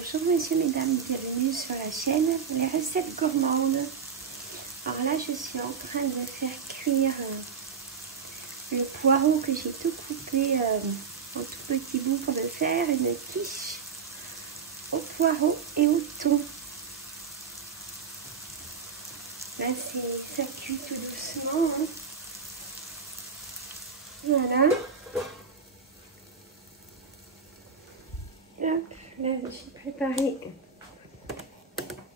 Bonjour messieurs, mesdames, bienvenue sur la chaîne Les Recettes Gourmandes. Alors là, je suis en train de faire cuire le poireau que j'ai tout coupé en tout petits bouts pour me faire une quiche au poireau et au thon. Là, ça cuit tout doucement. Hein. Voilà. Hop, là j'ai préparé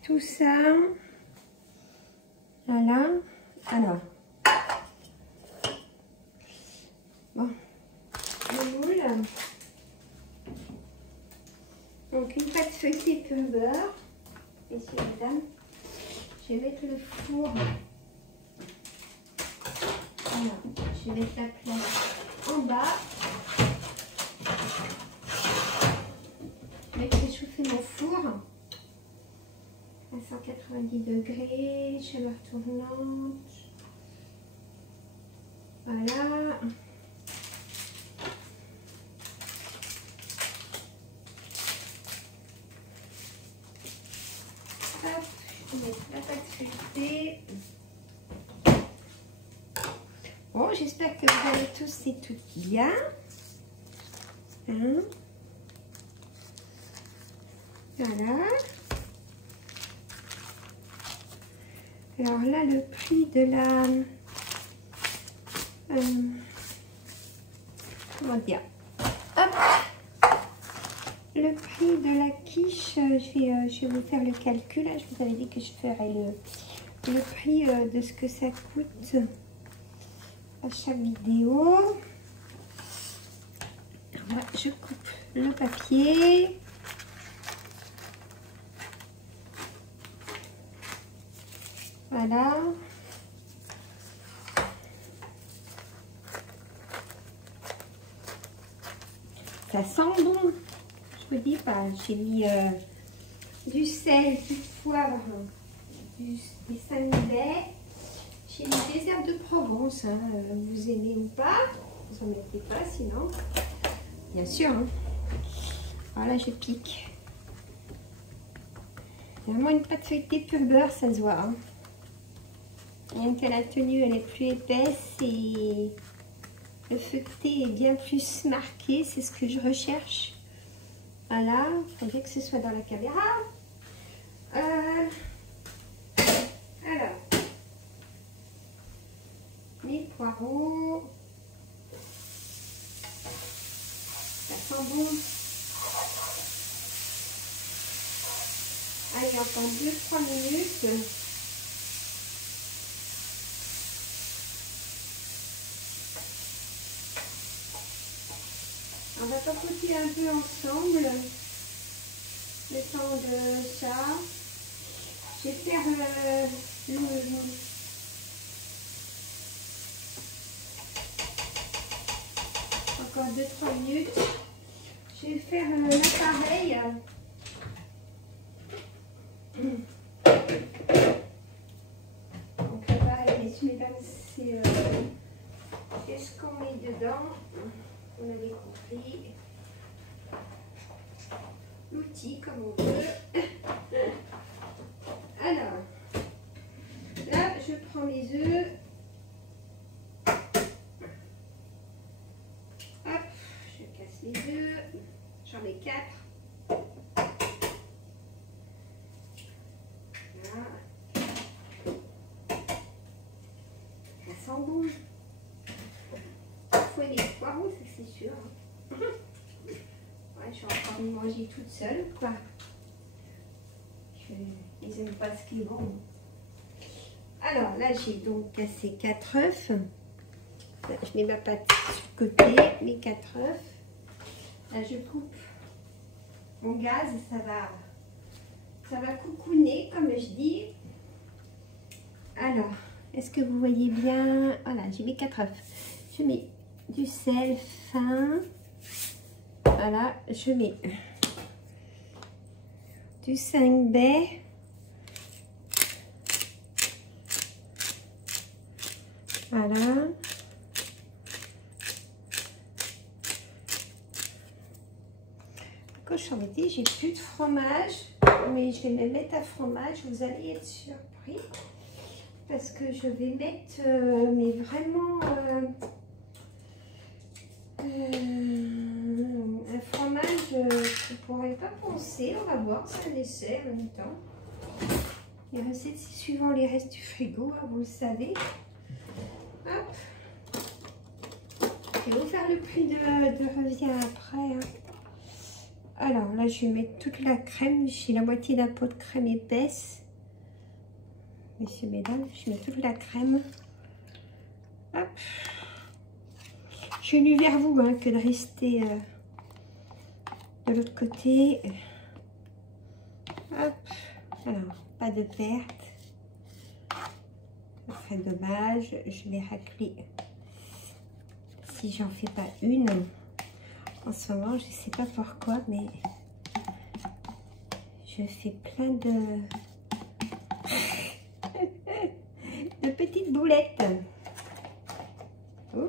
tout ça. Voilà. Alors, bon, le moule. Donc une pâte feuilletée peu beurre. Messieurs, mesdames, je vais mettre le four. Voilà, je vais mettre la plaque en bas. Je vais réchauffer mon four à 190 degrés, chaleur tournante. Voilà. Hop, je vais mettre la pâte feuilletée. Bon, j'espère que vous allez tous et toutes bien. Hein? Voilà. Alors là, le prix de la... comment dire? Hop. Le prix de la quiche, je vais vous faire le calcul. Je vous avais dit que je ferais le prix de ce que ça coûte à chaque vidéo. Là, je coupe le papier. Voilà. Ça sent bon. Je vous dis pas. J'ai mis du sel, du poivre, des cinq-baies. J'ai mis des herbes de Provence. Hein. Vous aimez ou pas? Vous en mettez pas sinon. Bien sûr. Hein. Voilà, je pique. Vraiment une pâte feuilletée pur beurre, ça se voit. Hein. Bien que la tenue elle est plus épaisse et le feuilleté est bien plus marqué, c'est ce que je recherche. Voilà, il faudrait que ce soit dans la caméra. Alors, mes poireaux, ça sent bon. Allez, encore 2-3 minutes. On va papoter un peu ensemble, le temps de ça. Je vais faire encore 2-3 minutes. Je vais faire l'appareil. Donc l'appareil, messieurs, mesdames, c'est ce qu'on met dedans. Vous l'avez compris. L'outil comme on veut. Alors, là, je prends mes œufs. Hop, je casse mes œufs. J'en ai 4. Voilà. Ça sent bon. Il faut les poireaux, ça c'est sûr. Ouais, je vais encore les manger toute seule, quoi. Ils n'aiment pas ce qui est bon. Alors là, j'ai donc cassé 4 œufs. Je mets ma pâte sur le côté, mes 4 œufs. Là, je coupe mon gaz, ça va coucouner, comme je dis. Alors, est-ce que vous voyez bien? Voilà, j'ai mis 4 œufs. Je mets du sel fin. Voilà, je mets du 5-baies. Voilà. cochonneté, j'ai plus de fromage, mais je vais me mettre à fromage, vous allez être surpris, parce que je vais mettre, mais vraiment, un fromage que je ne pourrais pas penser, on va voir, c'est un essai en même temps. Les recettes, c'est suivant les restes du frigo, hein, vous le savez. Hop. Je vais vous faire le prix de revient après. Hein. Alors là, je vais mettre toute la crème. J'ai la moitié d'un pot de crème épaisse. Messieurs, mesdames, je mets toute la crème. Hop. Je suis venue vers vous hein, que de rester de l'autre côté. Hop. Alors, pas de perte. Ça serait dommage. Je vais racler. Si j'en fais pas une. En ce moment, je sais pas pourquoi, mais je fais plein de petites boulettes. Ouh.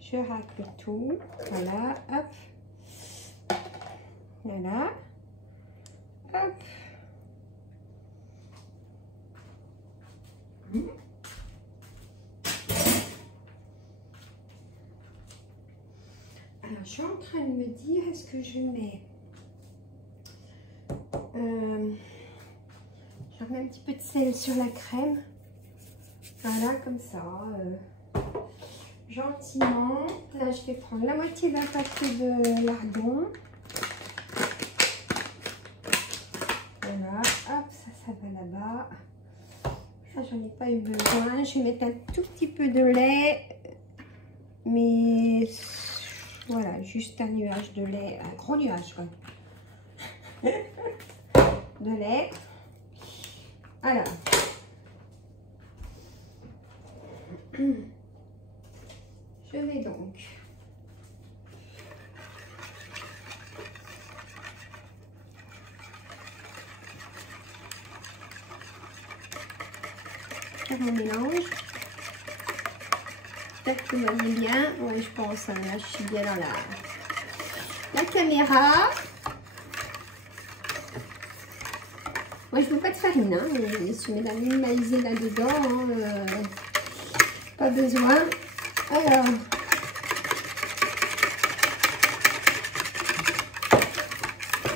Je racle tout. Voilà, hop. Voilà. Hop. Alors, je suis en train de me dire, est-ce que je mets... je remets un petit peu de sel sur la crème. Voilà, comme ça. Gentiment. Là, je vais prendre la moitié d'un paquet de lardons. Voilà, hop, ça va là-bas. Ça, j'en ai pas eu besoin. Je vais mettre un tout petit peu de lait. Mais voilà, juste un nuage de lait. Un gros nuage, quoi. De lait. Alors. Je vais donc faire mon mélange. J'espère que vous voyez bien. Oui, je pense. Hein, là, je suis bien dans la caméra. Moi, je ne veux pas de farine, hein, mais si on met la minimalisée là-dedans, hein, pas besoin. Alors, de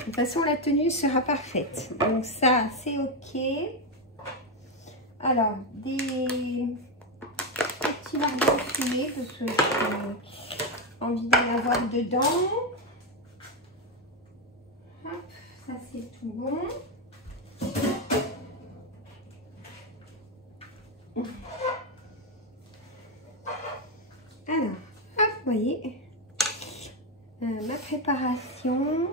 toute façon, la tenue sera parfaite. Donc ça, c'est ok. Alors, des petits lardons fumés, parce que j'ai envie d'en avoir dedans. Hop, ça c'est tout bon. Alors, hop, vous voyez, ma préparation.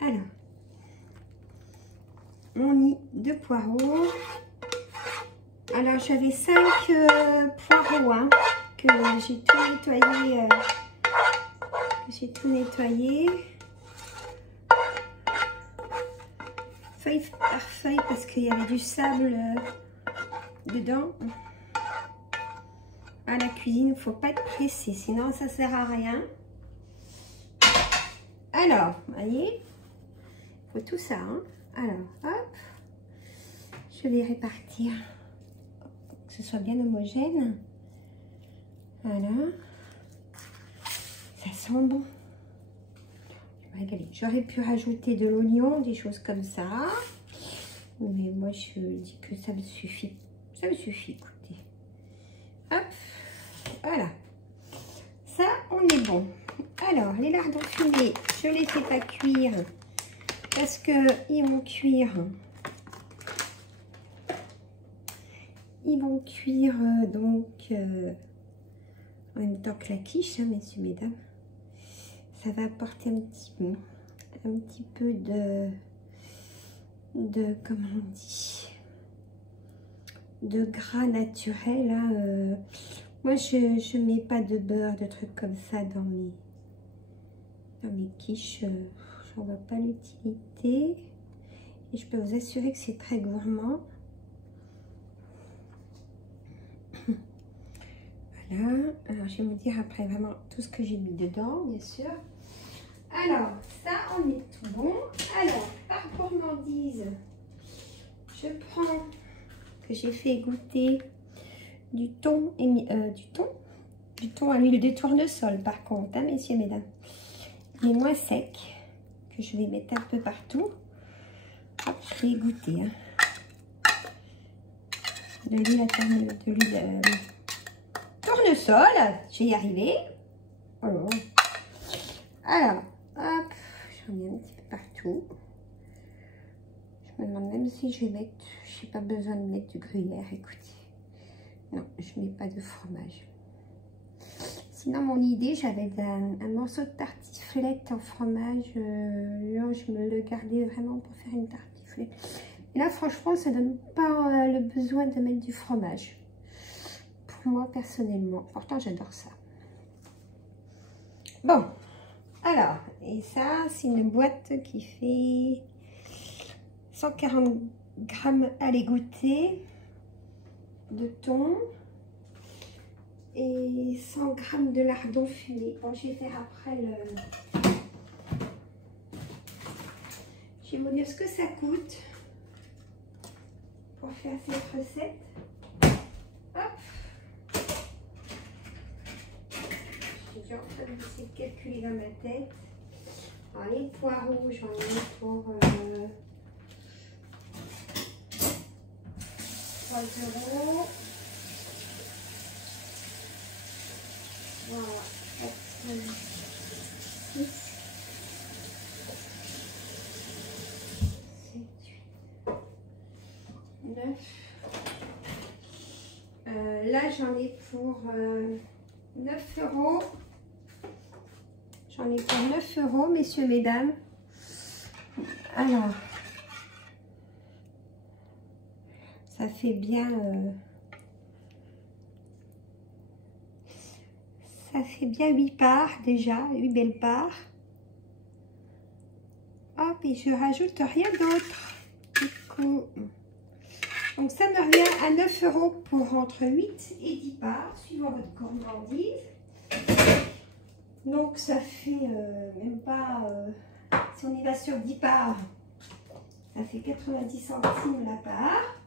Alors, on nid de poireaux. Alors, j'avais 5 poireaux hein, que j'ai tout nettoyé. Feuille par feuille parce qu'il y avait du sable dedans. À la cuisine, il ne faut pas être pressé, sinon ça ne sert à rien. Alors, vous voyez, il faut tout ça. Hein. Alors, hop, je vais répartir, que ce soit bien homogène. Voilà, ça sent bon. J'aurais pu rajouter de l'oignon, des choses comme ça. Mais moi, je dis que ça me suffit. Ça me suffit, écoutez. Hop, voilà. Ça, on est bon. Alors, les lardons fumés, je ne les fais pas cuire parce qu'ils vont cuire. Ils vont cuire donc en même temps que la quiche, hein, messieurs, mesdames. Ça va apporter un petit peu de comment on dit, de gras naturel. Hein, moi, je mets pas de beurre, de trucs comme ça dans mes quiches. J'en vois pas l'utilité. Et je peux vous assurer que c'est très gourmand. Voilà. Alors, je vais vous dire après vraiment tout ce que j'ai mis dedans, bien sûr. Alors, ça, on est tout bon. Alors, par gourmandise, je prends, que j'ai fait goûter du thon, du thon à l'huile de tournesol, par contre, hein, messieurs, mesdames. Il est moins sec, que je vais mettre un peu partout. Hop, je vais goûter. Hein. De l'huile tournesol, je vais y arriver. Oh. Alors, hop, j'en ai un petit peu partout. Je me demande même si je vais mettre, je n'ai pas besoin de mettre du gruyère, écoutez. Non, je ne mets pas de fromage. Sinon, mon idée, j'avais un morceau de tartiflette en fromage. Là, je me le gardais vraiment pour faire une tartiflette. Et là, franchement, ça ne donne pas le besoin de mettre du fromage. Pour moi, personnellement. Pourtant, j'adore ça. Bon. Alors, et ça, c'est une boîte qui fait 140 grammes à l'égoutter de thon et 100 grammes de lardons fumés. Bon, je vais faire après le... Je vais vous dire ce que ça coûte pour faire cette recette. Hop. J'ai déjà en train d'essayer de calculer dans ma tête. Alors, les poireaux, j'en ai pour 3 €. Voilà, 4, 6, 7, 8, 9. Là, j'en ai pour 9 €. J'en ai pour 9 €, messieurs, mesdames. Alors, ça fait bien... ça fait bien 8 parts déjà, 8 belles parts. Hop, et je rajoute rien d'autre. Du coup, donc ça me revient à 9 € pour entre 8 et 10 parts, suivant votre gourmandise. Donc ça fait même pas, si on y va sur 10 parts, ça fait 90 centimes la part.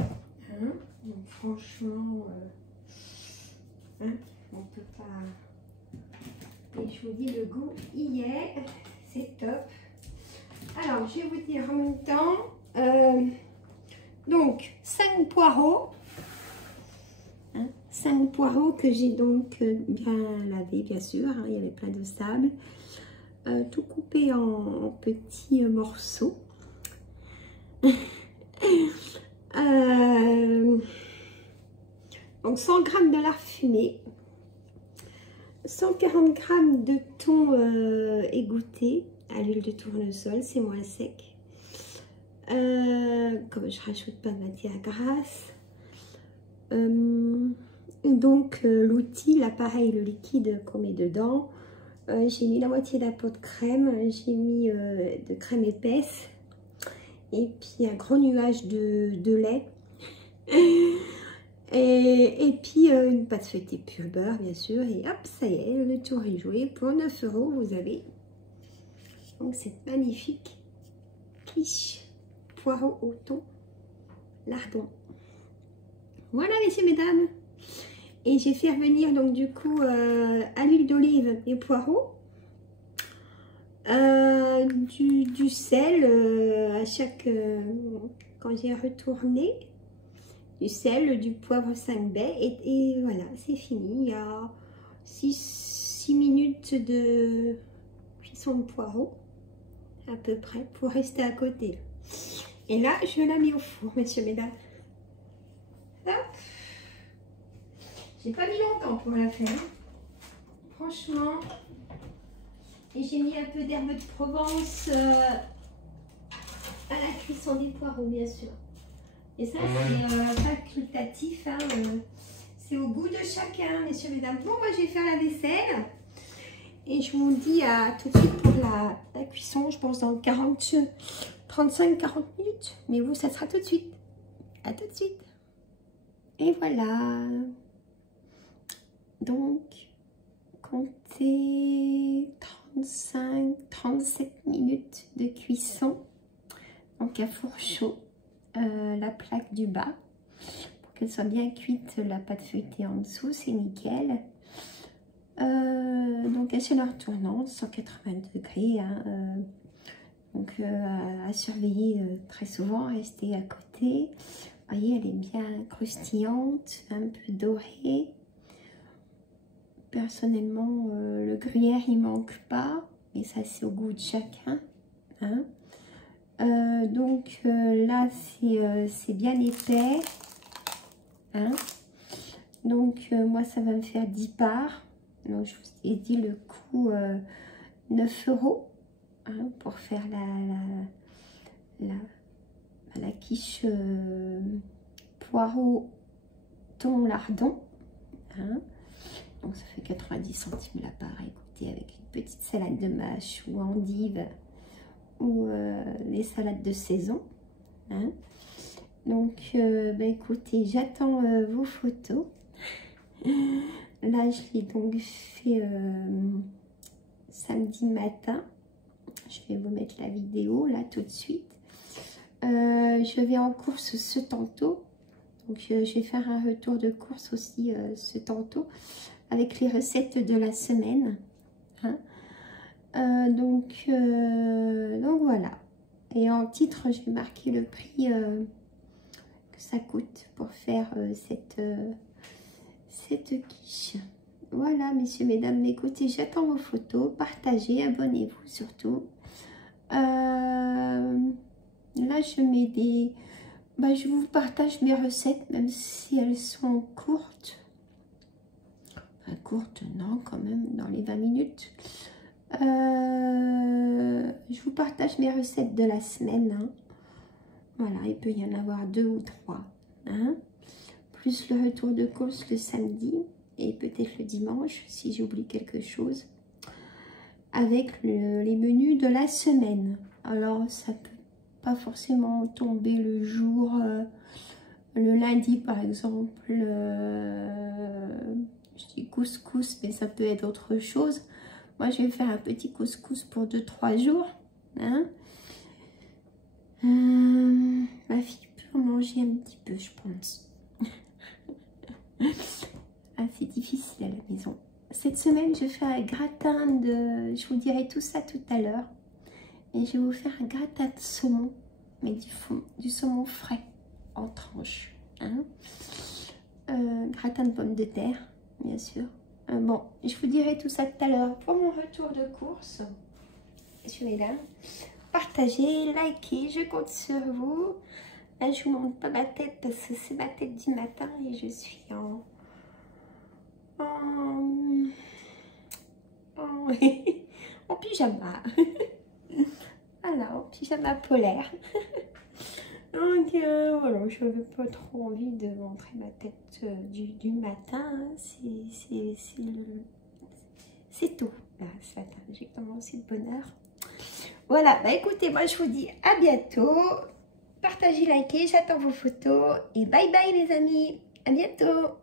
Hein, donc franchement, hein, on peut pas... Et je vous dis, le goût y est, c'est top. Alors, je vais vous dire en même temps, donc 5 poireaux. 5 poireaux que j'ai donc bien lavés, bien sûr, hein, il y avait plein de sable, tout coupé en petits morceaux. Donc 100 g de lard fumé, 140 g de thon égoutté à l'huile de tournesol, c'est moins sec. Comme je rajoute pas de matière grasse. Donc l'outil, l'appareil, le liquide qu'on met dedans, j'ai mis la moitié d'un pot de crème, j'ai mis de crème épaisse et puis un gros nuage de lait et puis une pâte feuilletée puis le beurre bien sûr, et hop, ça y est, le tour est joué. Pour 9 € vous avez donc cette magnifique quiche poireau au thon lardon. Voilà, messieurs, mesdames. Et j'ai fait revenir donc du coup à l'huile d'olive et poireaux, du sel à chaque quand j'ai retourné, du sel, du poivre 5 baies et voilà, c'est fini. Il y a 6 minutes de cuisson de poireaux à peu près pour rester à côté. Et là, je la mets au four, messieurs, mesdames. Hop. J'ai pas mis longtemps pour la faire, franchement. Et j'ai mis un peu d'herbe de Provence à la cuisson des poireaux, bien sûr. Et ça, c'est facultatif, hein, c'est au goût de chacun, messieurs, mesdames. Bon, moi, je vais faire la vaisselle. Et je vous dis à tout de suite pour la cuisson, je pense dans 35-40 minutes. Mais vous, ça sera tout de suite. À tout de suite. Et voilà. donc comptez 35-37 minutes de cuisson. Donc à four chaud, la plaque du bas, pour qu'elle soit bien cuite, la pâte feuilletée en dessous, c'est nickel. Donc à chaleur tournante, 180 degrés, hein, donc à surveiller très souvent, rester à côté. Vous voyez, elle est bien croustillante, un peu dorée. Personnellement, le gruyère il manque pas, mais ça c'est au goût de chacun, hein. Donc là c'est bien épais, hein. Donc moi ça va me faire 10 parts. Donc je vous ai dit le coût 9 €, hein, pour faire la quiche poireau thon lardon, hein. Donc ça fait 90 centimes la part, écoutez, avec une petite salade de mâche ou endive ou les salades de saison, hein. Donc bah écoutez, j'attends vos photos. Là je l'ai donc fait samedi matin. Je vais vous mettre la vidéo là tout de suite. Je vais en course ce tantôt. Donc je vais faire un retour de course aussi ce tantôt, avec les recettes de la semaine, hein. Donc voilà. Et en titre, j'ai marqué le prix que ça coûte pour faire cette quiche. Voilà, messieurs, mesdames, écoutez, j'attends vos photos, partagez, abonnez-vous surtout. Là, je mets des... Bah, je vous partage mes recettes, même si elles sont courtes. Enfin, courtes, non, quand même, dans les 20 minutes. Je vous partage mes recettes de la semaine, hein. Voilà, il peut y en avoir 2 ou 3, hein. Plus le retour de course le samedi et peut-être le dimanche, si j'oublie quelque chose. Avec les menus de la semaine. Alors, ça peut pas forcément tomber le jour, le lundi par exemple, je dis couscous, mais ça peut être autre chose. Moi je vais faire un petit couscous pour 2-3 jours, hein. Ma fille peut en manger un petit peu, je pense. Ah, c'est difficile à la maison. Cette semaine je fais un gratin de, je vous dirai tout ça tout à l'heure. Et je vais vous faire un gratin de saumon, mais du saumon frais en tranches, hein. Gratin de pommes de terre, bien sûr. Bon, je vous dirai tout ça tout à l'heure. Pour mon retour de course, je vais là. Partagez, likez, je compte sur vous. Là, je vous montre pas ma tête parce que c'est ma tête du matin et je suis en pyjama. Voilà, en pyjama polaire. Donc voilà, je n'avais pas trop envie de montrer ma tête du matin, hein. C'est tôt là, ce matin, j'ai commencé de bonne heure. Voilà, bah écoutez, moi je vous dis à bientôt. Partagez, likez, j'attends vos photos et bye bye les amis, à bientôt.